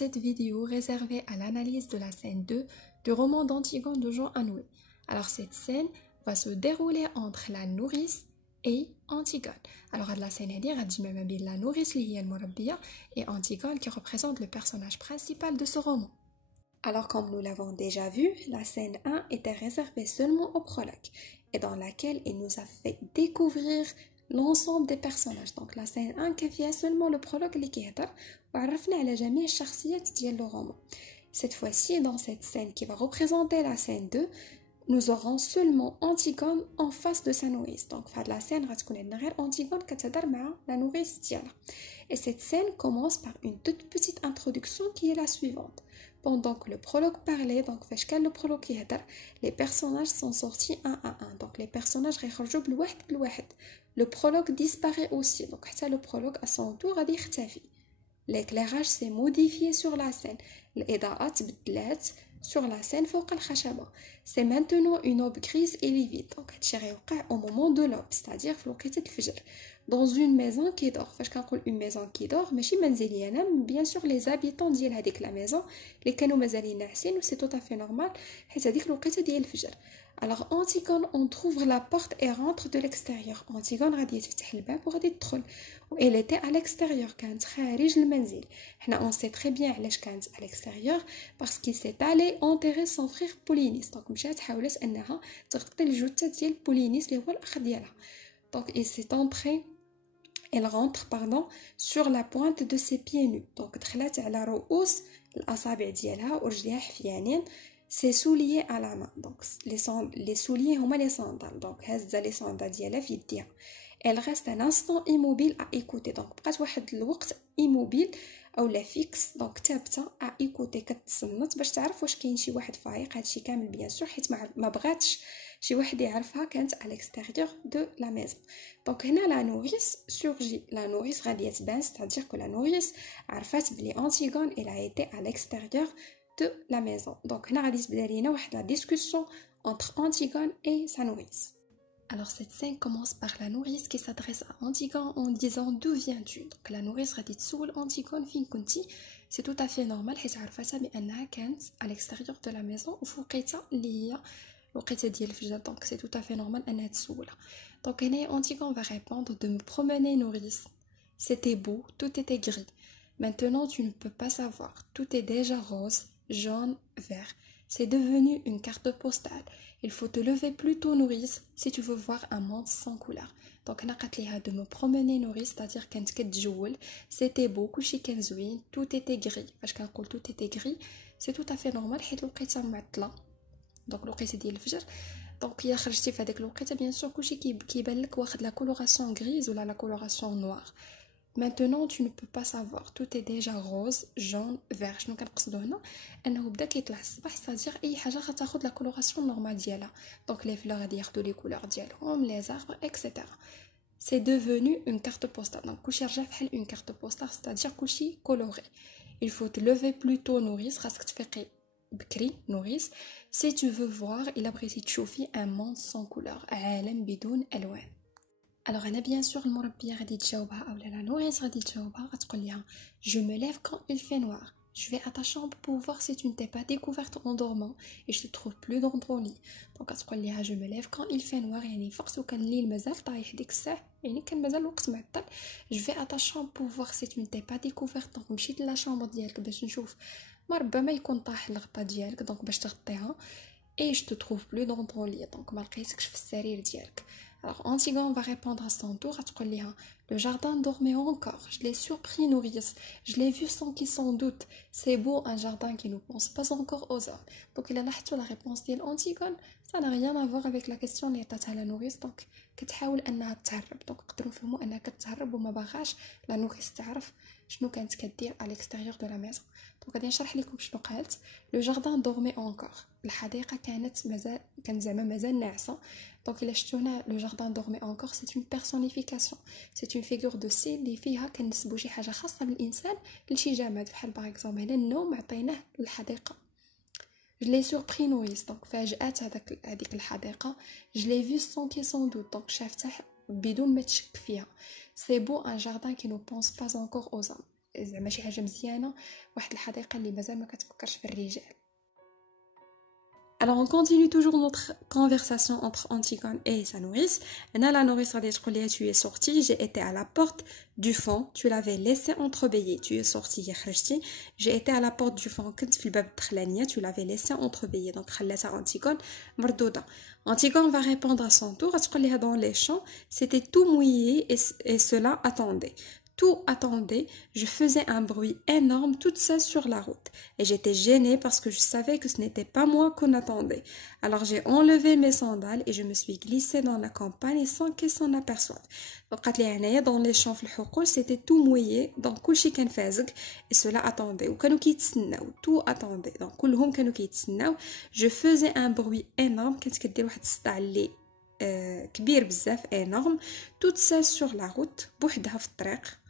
cette vidéo réservée à l'analyse de la scène 2 du roman d'Antigone de Jean Anouilh. Alors cette scène va se dérouler entre la nourrice et Antigone. Alors la scène est la nourrice et Antigone qui représente le personnage principal de ce roman. Alors comme nous l'avons déjà vu, la scène 1 était réservée seulement au prologue et dans laquelle il nous a fait découvrir l'ensemble des personnages. Donc la scène 1 qui a seulement le prologue qui est وعرفنا على جميع الشخصيات ديال le roman. Cette fois-ci, dans cette scène qui va représenter la scène 2, nous aurons seulement Antigone en face de sa nourrice. Donc la scène غتكون عندنا غير Antigone كتهضر مع la nourrice ديالها. Et cette scène commence par une toute petite introduction qui est la suivante. Pendant que le prologue parlait, donc le prologue les personnages sont sortis un à un. Donc les personnages غيخرجوا بالواحد بالواحد. Le prologue disparaît aussi. Donc le prologue à son tour غادي يختفي. L'éclairage s'est modifié sur la scène. الإضاءات بدلات sur la scène فوق الخشبة. C'est maintenant une aube grise et livide. Donc هادشي غيوقع au moment de l'aube, c'est-à-dire في وقيته الفجر. Dans une maison qui dort. فاش كنقول une maison qui dort ماشي منزلي انا, bien sûr les habitants ديال هذيك la maison اللي كانوا مازالين ناعسين و c'est tout à fait normal حيت هذيك الوقيته ديال الفجر. Alors Antigone entrouvre la porte et rentre de l'extérieur. Antigone غادي يتفتح الباب وغادي تدخل. Elle était à l'extérieur, كانت خارج المنزل. حنا on sait très bien علاش كانت à l'extérieur parce qu'il s'est allé enterrer son frère Polynice. Donc مشات حاولت انها تغطي الجثه ديال بولينيس اللي هو الاخ ديالها. Donc il s'est entré Elle rentre sur la pointe de ses pieds nus. Donc دخلت على رؤوس الأصابع ديالها ورجليها حفيانين. Ses souliers à la main. Donc les souliers هما les sandales. Donc هزة les sandales ديالها في يديها. Elle reste un instant immobile à écouter. Donc بقات واحد الوقت immobile او لا فيكس. دونك ثابته à écouter كتصنت باش تعرف واش كاين شي واحد فايق. هادشي كامل بيان سور حيت ما بغاتش شي واحد يعرفها. كانت à l'extérieur de la maison. Donc هنا la nourrice surgit. La nourrice غادي تبان, c'est-à-dire que la nourrice عرفات بلي Antigone elle a été à l'extérieur de la maison. Donc هنا غادي تبدا لينا واحد la discussion entre Antigone et sa nourrice. Alors cette scène commence par la nourrice qui s'adresse à Antigone en disant d'où viens-tu. Donc la nourrice غادي تسول Antigone فين كنتي. C'est tout à fait normal حيت عرفتها بانها كانت à l'extérieur de la maison وفوقيتها اللي هي الوقيته ديال الفجر. Donc c'est tout à fait normal انها تسولها. Donc Antigone va répondre de me promener nourrice. C'était beau, tout était gris. Maintenant tu ne peux pas savoir. Tout est déjà rose, jaune, vert. C'est devenu une carte postale. Il faut te lever plus tôt nourrice si tu veux voir un monde sans couleur. Donc هنا قالت ليها de me promener nourrice, c'est-à-dire كانت كتجول. C'était beau, كلشي كان زوين. Tout était gris. فاش كنقول tout était gris, c'est tout à fait normal حيت الوقيته معطله. دونك الوقيته ديال الفجر. دونك الا خرجتي في هذيك الوقيته بيان سور كلشي كيبان لك واخد لا كولوراسيون غريز ولا لا كولوراسيون نوار. Maintenant tu ne peux pas savoir. Tout est déjà rose, jaune, vert. شنو كنقصدو هنا انه بدا كيطلع الصباح, c'est-à-dire اي حاجه غتاخذ لا كولوراسيون نورمال ديالها. دونك لي فلور غادي ياخذوا لي كولور ديالهم, لي زاربر etc. C'est devenu une carte postale. Donc كلشي رجع بحال une carte postale, c'est-à-dire كلشي coloré. Il faut te lever plus tôt nourrice, خاصك تفيقي بكري nourrice si tu veux voir إلا بغيتي تشوفي un monde sans couleur, عالم بدون ألوان. Alors أنا bien sûr المربية غادي تجاوبها أو لا nourrice غادي تجاوبها غتقول لها je me lève quand il fait noir. Je vais à ta chambre pour voir si tu ne t'es pas découverte en dormant et je te trouve plus dans ton lit. Donc غتقول لها je me lève quand il fait noir, يعني فقت وكان الليل مازال طايح ديك الساعة, يعني كان مازال الوقت معطل. Je vais à ta chambre pour voir si tu ne t'es pas découverte. Donc مشيت لا شامبر ديالك باش نشوف ما ربما يكون طاح الغطاء ديالك, دونك باش تغطيها. Et je te trouve plus dans ton lit. Donc ما لقيتكش في السرير ديالك. Alors Antigone va répondre à son tour. Le jardin dormait encore. Je l'ai surpris nourrice. Je l'ai vu sans qu'il s'en doute. C'est beau un jardin qui ne pense pas encore aux hommes. Donc il a la réponse de Antigone. Ça n'a rien à voir avec la question اللي عطاتها la nourrice. Donc كتحاول انها تهرب. Donc نقدروا نفهموا انها كتهرب وما باغاش la nourrice تعرف شنو كانت كدير à l'extérieur de la maison. Donc غادي نشرح لكم شنو قالت. Le jardin dormait encore. الحديقه كانت زعما مازال ناعسه. Donc إلا شفتوا هنا le jardin dormait encore, c'est une personnification. C'est une figure de style اللي فيها كنسبوا شي حاجه خاصه بالانسان لشي جماد, بحال باغ اكزومبل هنا النوم عطيناه للحديقه. Je l'ai surpris nourrice. Donc فاجأت هذيك الحديقه. Je l'ai vu sans qu'il s'en doute. Donc شافتها بدون ما تشك فيها. C'est beau un jardin qui ne pense pas encore aux hommes. زعما شي حاجه مزيانه، واحد الحديقه اللي مازال ما كتفكرش في الرجال. Alors on continue toujours notre conversation entre Antigone et sa nourrice. Là, la nourrice a dit que tu es sortie, j'ai été à la porte du fond, tu l'avais laissé entrebâillé. Tu es sortie, j'ai été à la porte du fond, tu l'avais laissé entrebâillé. Donc, Antigone, mordouda. Antigone va répondre à son tour, dans les champs, c'était tout mouillé et cela attendait. Tout attendait, je faisais un bruit énorme toute seule sur la route. Et j'étais gênée parce que je savais que ce n'était pas moi qu'on attendait. Alors j'ai enlevé mes sandales et je me suis glissée dans la campagne sans qu'ils s'en aperçoivent. Donc dans les champs c'était tout mouillé, donc كلشي كان فازق et cela attendait. وكانوا كيتسناو, tout attendait. Donc كلهم كانوا كيتسناو. Je faisais un bruit énorme, كانت كدير واحد الصداع اللي كبير بزاف, énorme, toute seule sur la route, بوحدها في الطريق.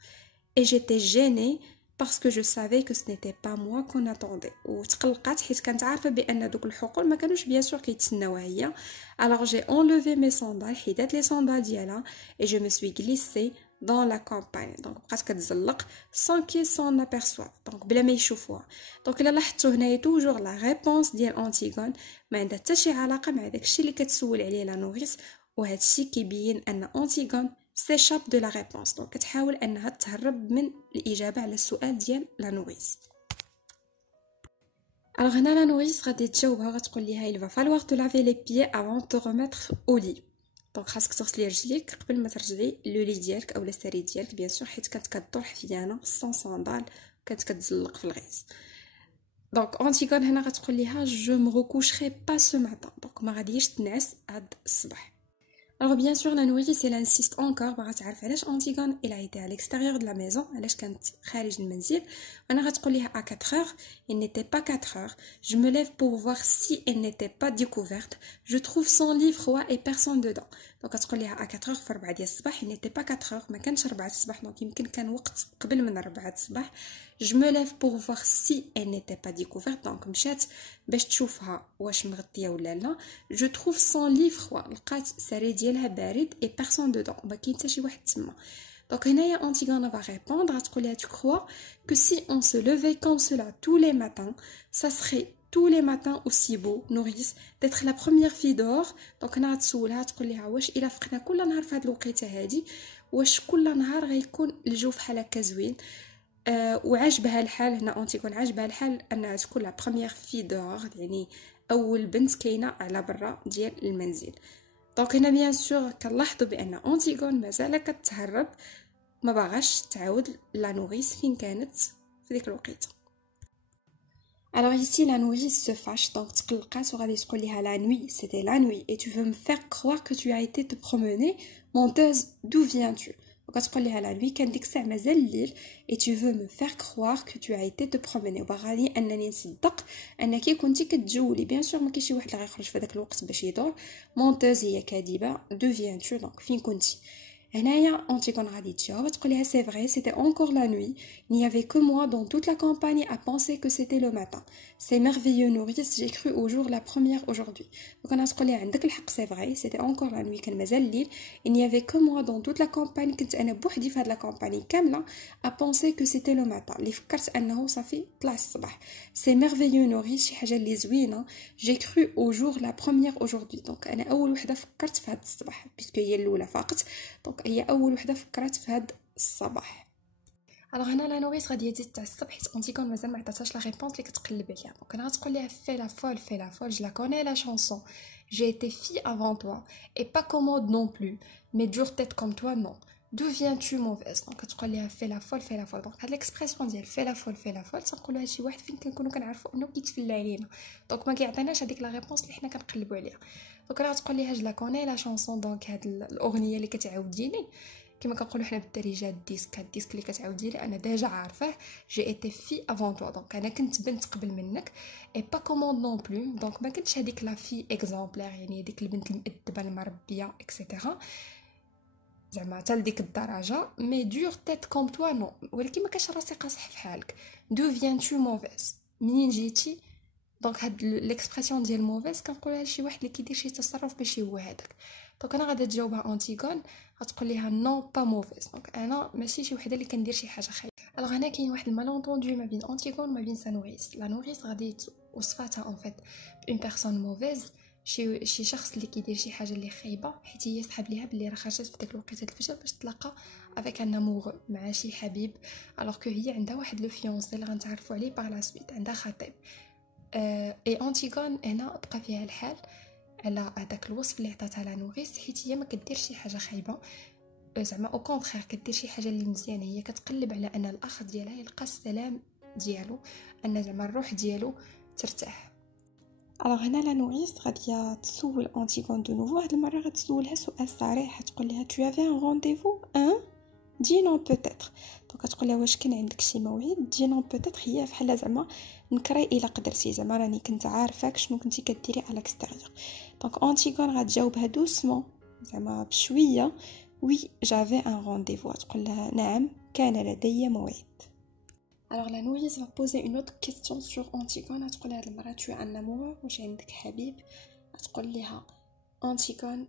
Et j'étais gênée parce que je savais que ce n'était pas moi qu'on attendait. وتقلقات حيت كانت عارفه بان دوك الحقول ما كانوش bien sûr كيتسناوها هي. Alors j'ai enlevé mes sandales, حيدات لي sandales ديالها et je me suis glissée dans la campagne. Donc بقات كتزلق sans qu'ils s'en aperçoivent. Donc بلا ما يشوفوها. Donc الا لاحظتوا هنايا توجور لا ريبونس ديال انتيغون ما عندها حتى شي علاقه مع داكشي اللي كتسول عليه لا نوريس, وهذا الشيء كيبين ان انتيغون s'échappe de la réponse. Donc كتحاول انها تهرب من الاجابه على السؤال ديال لا نوريس. Alors هنا لا نوريس غادي تجاوبها وغتقول ليها il va falloir te laver les pieds avant de te remettre au lit. دونك خاصك تغسلي رجليك قبل ما ترجعي لو لي ديالك او السرير ديالك بيان سور, حيت كانت كدور حفيانه سون صندال, كانت كتزلق في الغيط. دونك انتيغون هنا غتقول ليها je me recoucherai pas ce matin. دونك ما غاديش تنعس هاد الصباح. Alors bien sûr la nourrice elle insiste encore باغا تعرف علاش Antigone elle a été à l'extérieur de la maison, علاش كانت خارج المنزل. وانا غتقول ليها à 4 heures, il n'était pas 4 heures, je me lève pour voir si elle n'était pas découverte, je trouve son lit froid et personne dedans. دونك غتقول ليها à 4 heures في 4 ديال الصباح, il n'était pas 4 heures, ما كانش 4 الصباح, دونك يمكن كان وقت قبل من 4 الصباح. je me lève pour voir si elle n'était pas découverte, دونك مشات باش تشوفها واش مغطيه ولا لا. je trouve son lit froid, لقات السرير ديالها بارد et personne dedans, ما كاين حتى شي واحد تما. Donc هنايا Antigone va répondre, غتقول لها tu crois que si on se levait comme cela tous les matins, ça serait tous les matins aussi beau, nourrice, d'être la première fille dehors. Donc هنا غتسولها تقول لها واش الا فقنا كل نهار في هاد الوقيته هادي, واش كل نهار غيكون الجو بحال هكا زوين. وعجبها الحال هنا Antigone, عجبها الحال انها تكون لا بروميير في دور, يعني اول بنت كاينه على برا ديال المنزل. دونك هنا بيان سور كنلاحظوا بان Antigone مازال كتهرب, ما باغاش تعاود لا نوريس فين كانت في ديك الوقيته. Alors ici la nourrice se fâche, donc تقلقات وغادي تقول لها la nuit, c'était la nuit et tu veux me faire croire que tu as été te promener, menteuse, d'où viens-tu? وكتقول لها la nuit كان ديك الساعه مازال الليل et tu veux me faire croire que tu as été te promener, وباغاني انني نصدق انك كنتي كتجولي. بيان سور ما كاينش شي واحد اللي غيخرج في داك الوقت باش يدور. menteuse هي كاذبه, d'où viens-tu, دونك فين كنتي. هنايا Antigone غادي تجاوب تقول لها c'est vrai, c'était encore la nuit, il n'y avait que moi dans toute la campagne à penser que c'était le matin. C'est merveilleux nourrice, j'ai cru au jour la première aujourd'hui. Donc انا تقول لها عندك الحق, c'est vrai, c'était encore la nuit, كان مازال الليل, il n'y avait que moi dans toute la campagne, كنت انا بوحدي في هاد لا كامباني كامله à penser que c'était le matin, اللي فكرت انه صافي طلع الصباح. c'est merveilleux nourrice, شي حاجه اللي زوينه. j'ai cru au jour la première aujourd'hui, donc انا اول وحده فكرت في هاد الصباح باسكو هي الاولى فقط, دونك هي اول وحده فكرت في هاد الصباح. الوغ هنا لا نوريس غادي تزيد تعصب حيت Antigone مازال ما عطاتهاش لا ريبونس اللي كتقلب عليها. دونك انا غتقول لها في لا فول, في لا فول, je la connais la chanson, j'ai été fille avant toi et pas commode non plus, mais dure tête comme toi non, d'où viens-tu mauvaise. دونك كتقول لها في لا فول, في لا فول. دونك هاد ليكسبرسيون ديال في لا فول, في لا فول تنقولوها شي واحد فين كنكونوا كنعرفوا انه كيتفلى علينا, دونك ما كيعطيناش هذيك لا ريبونس اللي حنا كنقلبوا عليها. دونك انا غتقول لها je la connais la chanson, دونك هاد الاغنيه اللي كتعاودي لي كما كنقولوا حنا بالدارجه الديسك, هاد الديسك اللي كتعاودي لي انا ديجا عارفاه. جي ايتي في افون توا, دونك انا كنت بنت قبل منك, اي با كوموند نون بلو, دونك ما كنتش هذيك لا في اكزامبلير, يعني هذيك البنت المؤدبه المربيه اكسيتيرا زعما حتى لديك الدرجه. مي دور تيت كوم توا نو, ولكن ما كاش راسي قاصح في حالك. دو فيان تو موفيز, منين جيتي. دونك هاد ليكسبرسيون ديال موفيز كنقولها لشي واحد اللي كيدير شي تصرف ماشي هو هذاك. دونك انا غادي تجاوبها Antigone, غتقول لها نو با موفيز, دونك انا ماشي شي وحده اللي كندير شي حاجه خايبه. الوغ هنا كاين واحد المالونتوندو ما بين انتيغون وما بين سا نوريس. لا نوريس غادي وصفاتها اون فيت اون بيرسون موفيز، شي شخص اللي كيدير شي حاجه اللي خايبه، حيت هي سحاب ليها بلي راه خرجت في داك الوقيته الفجر باش تلاقى افيك ان امور مع شي حبيب، الوغ كو هي عندها واحد لو فيونسي اللي غنتعرفوا عليه باغ لا سويت، عندها خطيب. اي انتيغون هنا بقى فيها الحال على هذاك الوصف اللي عطاتها لا نوريس، حيت هي ما كدير شي حاجه خايبه، زعما او كونطرير كدير شي حاجه اللي مزيانه. هي كتقلب على ان الاخ ديالها يلقى السلام ديالو، ان زعما الروح ديالو ترتاح. الوغ هنا لا نوريس غاديه تسول انتيغون دو نوفو، هاد المره غتسولها سؤال صريح، تقول لها tu avais un rendez-vous دي نون بوتيتر. دونك تقول لها واش كان عندك شي موعد؟ دي نون بوتيتر هي بحال زعما نكري الا قدرتي، زعما راني كنت عارفاك شنو كنتي كديري على الاكستيريور. دونك انتيغون غتجاوبها دوسمون زعما بشويه، وي جافي ان رونديفو، تقول لها نعم كان لدي موعد. Alors la nourrice va poser une autre question sur Antigone. تقول هاد المرة tu as un amour، واش عندك حبيب؟ تقول لها Antigone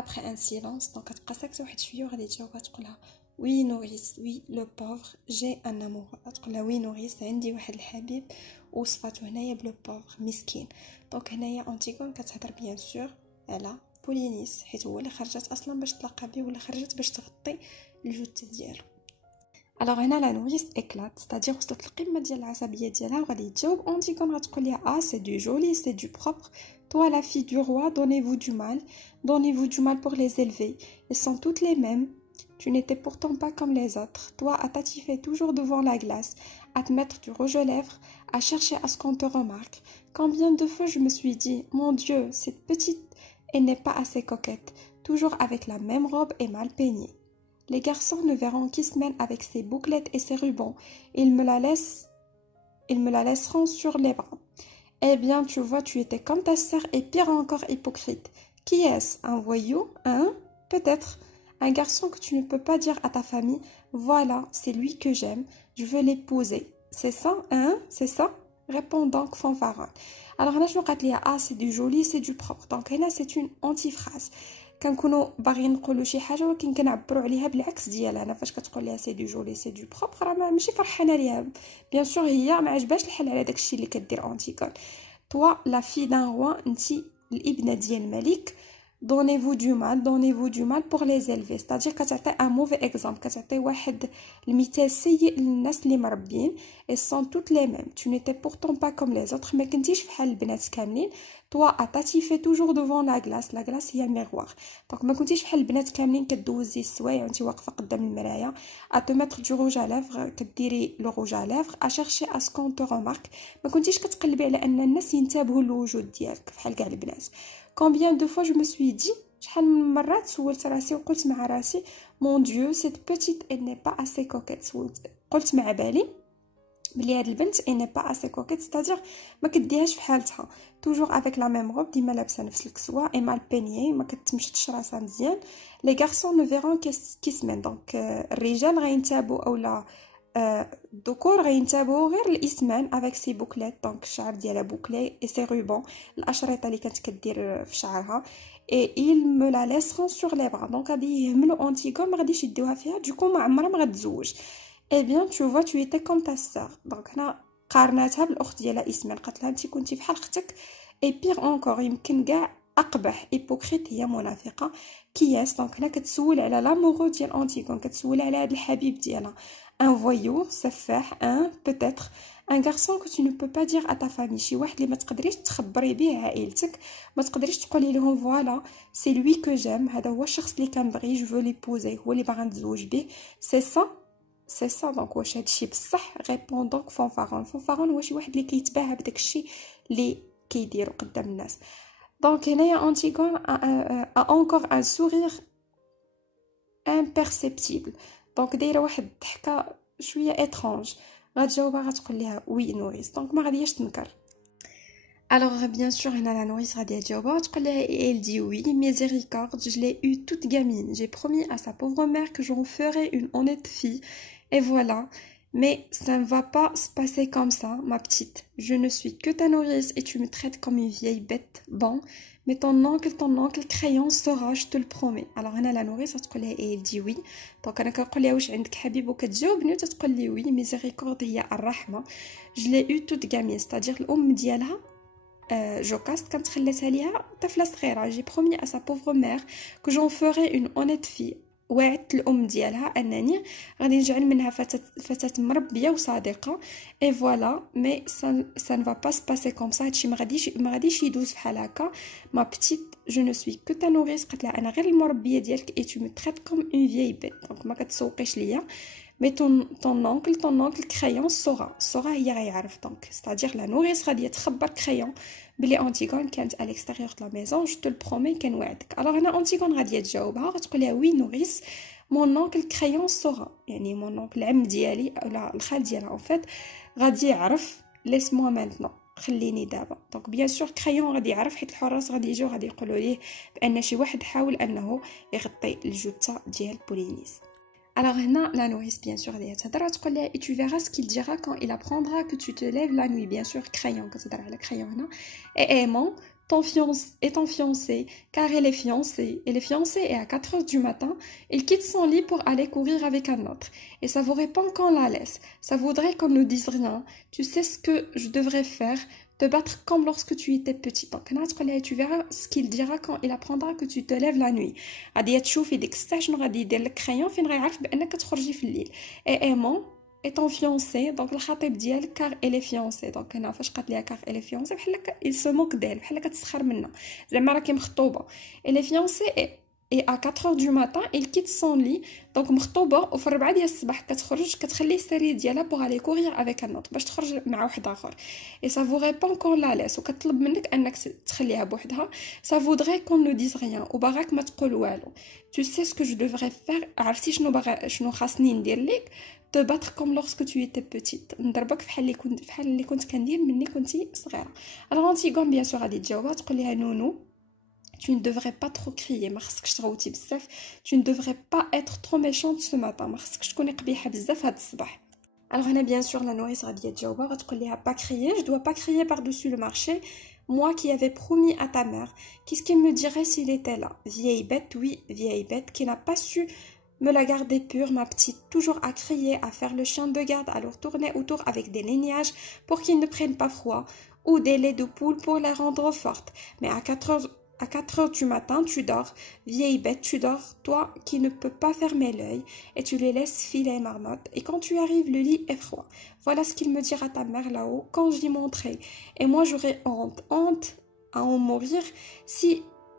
après un silence، donc كتبقى ساكتة واحد شوية وغادي تجاوبها تقول لها oui nourrice oui le pauvre j'ai un amour. تقول لها oui nourrice عندي واحد الحبيب وصفاته هنايا بلو pauvre مسكين. دونك هنايا Antigone كتهضر بيان سور على بولينيس، حيت هو اللي خرجت اصلا باش تلاقى بيه، ولا خرجت باش تغطي الجثه ديالو. الوغ هنا لا نوريس اكلات، ستادير وصلت القمه ديال العصبيه ديالها، وغادي تجاوب انتيغون غتقول لها سي دو جولي سي دو بروبر، toi la fille du roi donnez-vous du mal pour les élever, ils sont toutes les mêmes, tu n'étais pourtant pas comme les autres, toi à t'attifer toujours devant la glace, à te mettre du rouge aux lèvres, à chercher à ce qu'on te remarque. Combien de fois je me suis dit mon Dieu, cette petite elle n'est pas assez coquette, toujours avec la même robe et mal peignée. Les garçons ne verront qui se mène avec ses bouclettes et ses rubans. Ils me la laisseront sur les bras. Eh bien, tu vois, tu étais comme ta sœur et pire encore hypocrite. Qui est-ce? Un voyou, hein? Peut-être. Un garçon que tu ne peux pas dire à ta famille. Voilà, c'est lui que j'aime. Je veux l'épouser. C'est ça, hein? C'est ça? Réponds donc fanfaron. Alors هنا شنو قالت ليها c'est du joli c'est du propre. Donc هنا c'est une antiphrase. كنكونوا باغيين نقولوا شي حاجه ولكن كنعبروا عليها بالعكس ديالها. انا فاش كتقول ليها سي دو جولي سي دو بروبر راه ماشي فرحانه ليها، بيان سور هي ما عجباش الحل على داكشي اللي كدير انتيغون. توا لا في دان روا، انتي الابنه ديال الملك، donnez-vous du mal pour les élever، c'est-à-dire كتعطي un mauvais exemple، كتعطي واحد المثال سيء للناس اللي مربين. elles sont toutes les mêmes، tu n'étais pourtant pas comme les autres، ما كنتيش بحال البنات كاملين. toi à t'attifer toujours devant la glace هي الميغوار، دونك ما كنتيش بحال البنات كاملين كدوزي السوايع وانت واقفه قدام المرايه. à te mettre du rouge à lèvres، كديري لو rouge à lèvres. à chercher à ce qu'on te remarque، ما كنتيش كتقلبي على ان الناس ينتبهوا للوجود ديالك بحال كاع البنات. combien de fois je me suis dit، شحال من مرات سولت راسي وقلت مع راسي mon dieu cette petite elle n'est pas assez coquette، قلت مع بالي بلي هاد البنت elle n'est pas assez coquette، c'est-à-dire ما كديهاش في حالتها، toujours avec la même robe، ديما لابسه نفس الكسوه، et mal peignée، ما كتمشطش راسها مزيان. les garçons ne verront qu'est-ce qui se mène، donc الرجال غينتابوا اولا الذكور غينتبهوا غير الاسمان avec ses bouclettes، دونك الشعر ديالها بوكلي et ses rubans، الاشرطه اللي كانت كدير في شعرها. et ils me la laisseront sur les bras، دونك غادي يهملوا انتيغون ما غاديش يديوها فيها، دوكو ما عمرها ما غتزوج. eh bien tu vois tu étais comme ta sœur، دونك هنا قارناتها بالاخت ديالها اسمان، قالت لها انت كنتي بحال اختك. et pire encore يمكن كاع اقبح، hypocrite هي منافقه. كياس دونك هنا كتسول على لامورو ديال انتيغون، كتسول على هذا الحبيب ديالها. un voyou سفاح، un peut-être un garçon que tu ne peux pas dire à ta famille، شي واحد اللي ما تقدريش تخبري به عائلتك، ما تقدريش تقولي لهم فوالا سي لوي كو جيم، هذا هو الشخص اللي كنبغي، جو فو ليبوزي، هو اللي باغا نتزوج به. سي سا دونك واش هادشي بصح؟ ريبون دونك فونفارون هو شي واحد اللي كيتباهى بداك الشيء اللي كيديرو قدام الناس. دونك هنايا انتيغون a encore un sourire imperceptible، دونك دايره واحد الضحكه شويه اترونج. غتجاوبها غتقول لها وي نوريس، دونك ما غاديش تنكر. alors bien sûr هنا لا نوريس غادي تجاوبها تقول لها elle dit oui miséricorde je l'ai eu toute gamine j'ai promis à sa pauvre mère que j'en ferais une honnête fille et voilà mais ça ne va pas se passer comme ça, ma petite. Je ne suis que ta nourrice et tu me traites comme une vieille bête. Bon, mais ton oncle crayon saura, je te le promets. Alors هنا la nourrice تقول لها ايه dit oui. Donc انا كنقول لها واش عندك حبيب وكتجاوبني وتتقول لي oui. miséricorde هي الرحمه. je l'ai eu toute gamine, c'est-à-dire الام ديالها جوكاست كانت خلاتها ليها طفله صغيره. j'ai promis à sa pauvre mère que j'en ferai une honnête fille. وعدت الام ديالها انني غادي نجعل منها فتاه مربيه وصادقه. اي فوالا مي ça ne va pas se passer comme ça. هادشي ما غاديش يدوز بحال هكا. ما بتيت جو نو سوي كو تا نوريس. قالت لها انا غير المربيه ديالك اي تو مي تريت كوم اون فيي بيت. دونك ما كتسوقيش ليا. مي ton oncle crayon saura هي غيعرف. دونك c'est-à-dire la nourrice غادي تخبر كريون بلي أنتيغون كانت à l'extérieur de la maison. je te le promets كنوعدك. alors هنا أنتيغون غادي تجاوبها غتقول لها وي نوريس mon oncle crayon saura. يعني mon oncle العم ديالي ولا الخال ديالها en fait غادي يعرف. laisse moi maintenant. خليني دابا. دونك بيان سور كريون غادي يعرف حيت الحراس غادي يجيو غادي يقولوا ليه بان شي واحد حاول انه يغطي الجثه ديال بولينيس. Alors هنا la nourrice bien sûr غادي تهضر تقول لها et tu verras ce qu'il dira quand il apprendra que tu te lèves la nuit. bien sûr crayon كتهضر على crayon هنا. et aimant ton fiancé car elle est fiancée. Elle est fiancée et à 4 heures du matin il quitte son lit pour aller courir avec un autre et ça vous répond qu'on la laisse. Ça voudrait qu'on ne dise rien. Tu sais ce que je devrais faire, te battre comme lorsque tu étais petit. Donc هنا تقول لها tu verras ce qu'il dira quand il apprendra que tu te lèves la nuit. غادي تشوفي ديك الساعه شنو غادي يدير لك كريون فين غيعرف بانك تخرجي في الليل. et aimant et ton fiancé. donc الخطيب ديالك car elle est fiancée. donc هنا فاش قالت لها car elle est fiancée بحال il se moque d'elle بحال كتسخر منها زعما راكي مخطوبه. elle est fiancée et à 4 heures du matin il quitte son lit. donc مخطوبه وفي 4 ديال الصباح كتخلي السرير ديالها pour aller courir avec un autre باش تخرج مع واحد اخر. et ça vous répond qu'on la laisse وكتطلب منك انك تخليها بوحدها. ça voudrait qu'on ne dise rien وباغاك ما تقول والو. tu sais ce que je devrais faire. عرفتي شنو خاصني ندير لك. te battre comme lorsque tu étais petite. نضربك بحال اللي كنت كندير مني كنتي صغيره. alors Antigone bien sûr غادي تجاوبها تقول لها نونو tu ne devrais pas trop crier. ما خصكش تغوتي بزاف. tu ne devrais pas être trop méchante ce matin. ما خصكش تكوني قبيحه بزاف هاد الصباح. alors هنا bien sûr la nourrice غادي تجاوبها غتقول لها pas crier. je dois pas crier par-dessus le marché. moi qui avais promis à ta mère. qu'est-ce qu'il me dirait s'il était là. vieille bête, oui vieille bête qui n'a pas su me la garder pure, ma petite, toujours à crier, à faire le chien de garde, à leur tourner autour avec des lignages pour qu'ils ne prennent pas froid, ou des laits de poule pour les rendre fortes. Mais à 4 heures du matin, tu dors, vieille bête, tu dors, toi qui ne peux pas fermer l'œil, et tu les laisses filer marmotte, et quand tu arrives, le lit est froid. Voilà ce qu'il me dira ta mère là-haut quand j'y monterai. Et moi j'aurais honte à en mourir si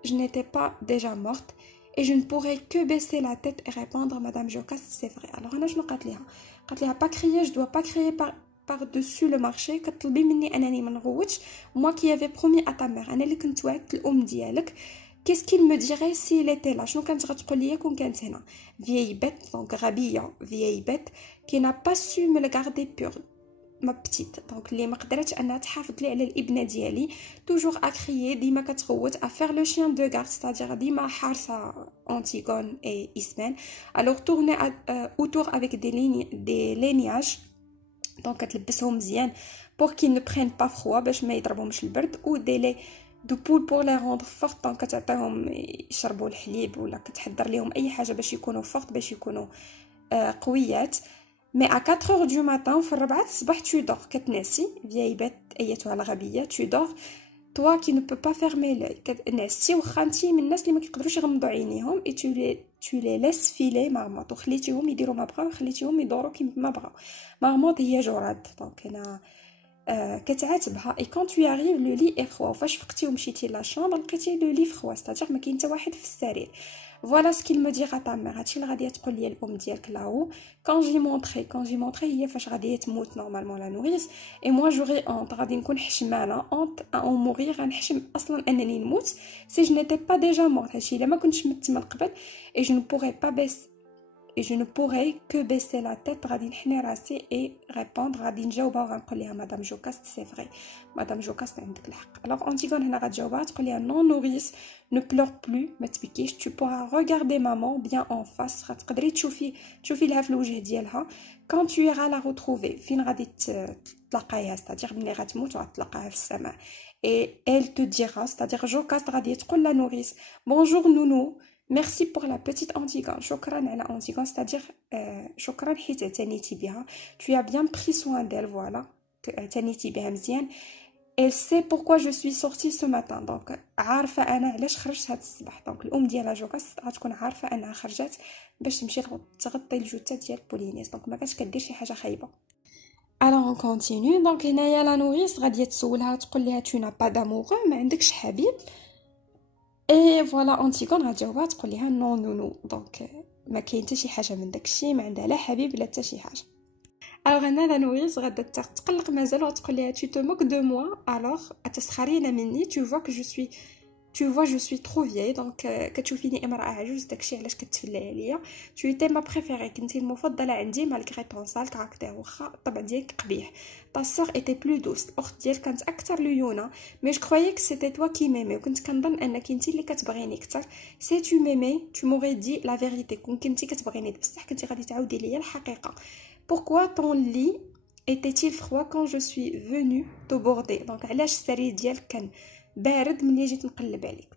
je n'étais pas déjà morte. et je ne pourrais que baisser la tête et répondre Madame Jocaste, c'est vrai. alors هنا شنو قالت لها pas crier. je dois pas crier par-dessus le marché. كتطلبي مني انني ما نغوتش. moi qui avais promis à ta mère. انا اللي كنت وعدت الام ديالك. qu'est-ce qu'il me dirait s'il était là. شنو كانت غتقول لي كون كانت هنا. vieille bête, donc غبيه vieille bête qui n'a pas su me le garder pure. ما بتيت دونك اللي ما قدرتش انها تحافظ لي على الابنه ديالي. توجور اكريي ديما كتغوت افير لو شين دو غارد ستادير ديما حارسه انتيغون اي اسمان. الوغ تورني اوتور افيك دي لينياج دونك كتلبسهم مزيان بور كي نو برين با فروا باش ما يضربهمش البرد. او دي لي دو بول بور لي روندر فورت دونك كتعطيهم يشربوا الحليب ولا كتحضر لهم اي حاجه باش يكونوا فورت باش يكونوا قويات. Mais à 4 heures du matin, في 4 الصباح tu dors. كتناسي vieille bête أيتها الغبية. tu dors toi qui ne peux pas fermer l'œil. كتناسي واخا نتي من الناس اللي ما كيقدروش يغمضوا عينيهم. et tu les laisses filer marmotte. وخليتيهم يديروا ما بغاو وخليتيهم يدوروا كيما بغاو. marmotte هي جراد. دونك هنا كتعاتبها. et quand tu arrives le lit est froid. وفاش فقتي ومشيتي لا شامبر لقيتي le lit froid. c'est-à-dire ما كاين حتى واحد في السرير. voilà ce qu'il me dira ta mère. هادشي اللي غادي تقول لي الام ديالك لاو quand j'y montrerai هي فاش غادي تموت نورمالمون لا نوريس. et moi j'aurais honte. غادي نكون حشمانه honte à en mourir. غنحشم اصلا انني نموت si je n'étais pas déjà morte. هادشي الا ما كنتش مت من قبل. et je ne pourrais pas et je ne pourrai que baisser la tête غادي نحني راسي et répondre غادي نجاوبها وغنقول لها مدام جوكاست سي فري مدام جوكاست عندك الحق. alors أنتيغون هنا غتجاوبها تقول لها non nourrice ne pleure plus ما تبكيش tu pourras regarder maman bien en face غتقدري تشوفي لها في الوجه ديالها quand tu iras la retrouver فين غادي تلاقايها c'est-à-dire ملي غتموت وغتلاقاها في السماء et elle te dira c'est-à-dire جوكاست غادي تقول لا نوريس bonjour nounou. Merci pour la petite Antigone. شكرا على Antigone, c'est-à-dire شكرا حيت اعتنيتي بها. Tu as bien pris soin d'elle, voilà. اعتنيتي بها مزيان. Elle sait pourquoi je suis sortie ce matin. Donc عارفة أنا علاش خرجت هاد الصباح. Donc الأم ديالها جوكاس غتكون عارفة أنها خرجت باش تمشي تغطي الجثة ديال بولينيس. Donc ما كانتش كدير شي حاجة خايبة. Alors on continue. Donc هنايا لا نوريس غادي تسولها تقول لها tu n'as pas d'amoureux, ما عندكش حبيب. اي فوالا انتيغون غتجاوبها تقول لها نو نونو دونك ما كاين حتى شي حاجه من داكشي ما عندها لا حبيب لا حتى شي حاجه. الوغ هنا لا نوريس غادا تقلق مازال وتقول لها tu te moques de moi alors تسخرينا مني tu vois que je suis trop vieille donc كتشوفيني امراه عجوز داكشي علاش كتفلي عليا. tu étais ma préférée كنتي المفضله عندي malgré ton sale caractère واخا الطبع ديالك قبيح. ta sœur était plus douce الاخت ديالك كانت اكثر ليونه mais je croyais que c'était toi qui m'aimais وكنت كنظن انك انت اللي كتبغيني اكثر. si tu m'aimais tu m'aurais dit la vérité كون كنتي كتبغيني بصح كنتي غادي تعاودي ليا الحقيقه. pourquoi ton lit était-il froid quand je suis venue te border donc علاش السرير ديالك كان بارد ملي جيت نقلب عليك.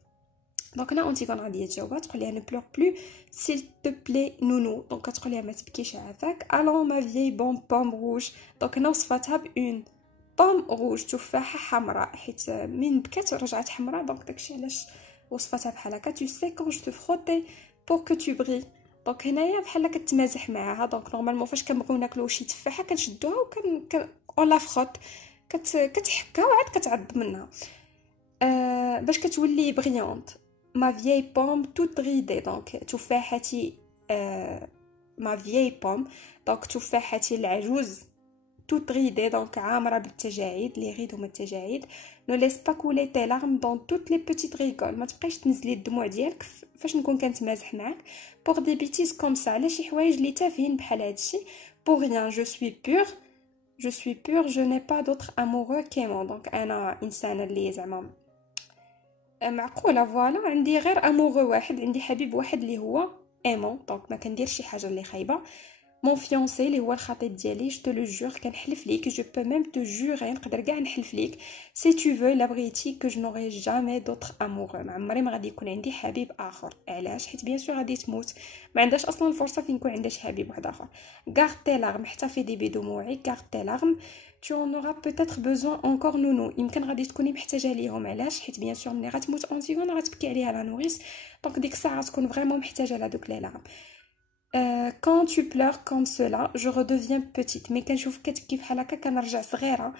دونك هنا انتيغون غادي تجاوبها تقول لها ne pleure plus s'il te plaît nounou دونك كتقول لها ما تبكيش عافاك. allons ma vieille bonne pomme rouge دونك هنا وصفتها بون بوم روج تفاحه حمراء حيت من بكات رجعت حمراء دونك داكشي علاش وصفتها بحال هكا. tu sais quand je te frottais pour que tu brilles دونك هنايا بحال كتمازح معاها. دونك نورمالمون فاش كنبغيو ناكلو شي تفاحه كنشدوها اون لا فروت كتحكا وعاد كتعض منها باش كتولي بريونط. ما فيي بوم توت ريدي دونك تفاحتي ما فيي بوم دونك تفاحتي العجوز توت ريدي دونك عامره بالتجاعيد لي غيد هما التجاعيد. نو ليس با كولي تي لارم دون توت لي بيتيت ريغول ما تبقايش تنزلي الدموع ديالك فاش نكون كنتمازح معاك. بوغ دي بيتيز كوم سا على شي حوايج اللي تافهين بحال هادشي. بوغ ريان جو سوي بور je n'ai pas d'autre amoureux qu'aimant دونك انا انسانه اللي زعما معقوله فوالا عندي غير امورو واحد عندي حبيب واحد اللي هو ايمون دونك ما كنديرش شي حاجه اللي خايبه. مون فيونسي اللي هو الخطيب ديالي جو تو لو جور كنحلف ليك جو بو ميم تو جوري نقدر كاع نحلف ليك سي تو فو لا بغيتي كو جو نوري جامي دوطر امورو ما عمري ما غادي يكون عندي حبيب اخر. علاش؟ حيت بيان سور غادي تموت ما عندهاش اصلا الفرصه فين يكون عندها شي حبيب واحد اخر. غارتي لارم احتفظي بدموعك غارتي لارم tu en auras peut-être besoin encore nounou يمكن غادي تكوني محتاجه ليهم. علاش؟ حيت بيان سور ملي غتموت انتيغون غتبكي عليها لا نوريس دونك ديك الساعه تكون فريمون محتاجه لهادوك لي لارم. quand tu pleures comme cela je redeviens petite مي كنشوف كتبكي بحال هكا كنرجع صغيره.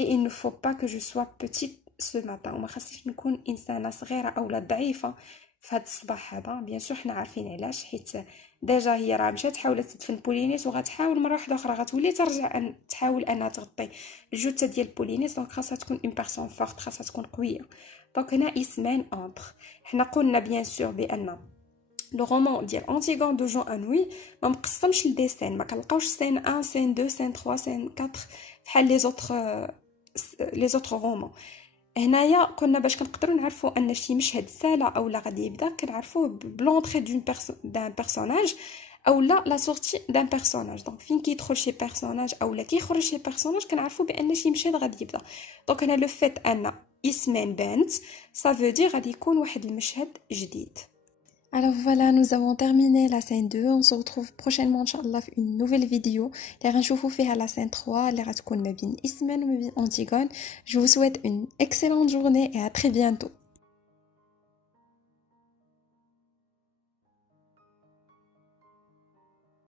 et il ne faut pas que je sois petite ce matin وما خاصنيش نكون انسانه صغيره اولا ضعيفه في هذا الصباح هذا. بيان سور حنا عارفين علاش حيت ديجا هي راه مشات حاولت تدفن بولينيس وغتحاول مره واحده اخرى غتولي ترجع تحاول انها تغطي الجثه ديال بولينيس دونك خاصها تكون اون بيرسون فورت خاصها تكون قويه. دونك هنا اسمان اونتر حنا قلنا بيان سور بان لو رومان ديال انتيغون دو جون انوي ما مقسمش لدي سين ما كنلقاوش سين 1 سين 2 سين 3 سين 4 بحال لي زوتر رومان. هنايا قلنا باش كنقدروا نعرفوا ان شي مشهد سالا اولا غادي يبدا كنعرفوه بلونطري دان بيرسوناج اولا لا سورتي دان بيرسوناج. دونك فين كيدخل شي بيرسوناج اولا كيخرج شي بيرسوناج كنعرفوا بان شي مشهد غادي يبدا. دونك هنا لو فيت ان اسمان بنت سا فو دير غادي يكون واحد المشهد جديد. Alors voilà, nous avons terminé la scène 2. On se retrouve prochainement, Inch'Allah, pour une nouvelle vidéo. Les renchouffous fait à la scène 3. Les ratkoun ma bin Ismen ou ma bin Antigone. Je vous souhaite une excellente journée et à très bientôt.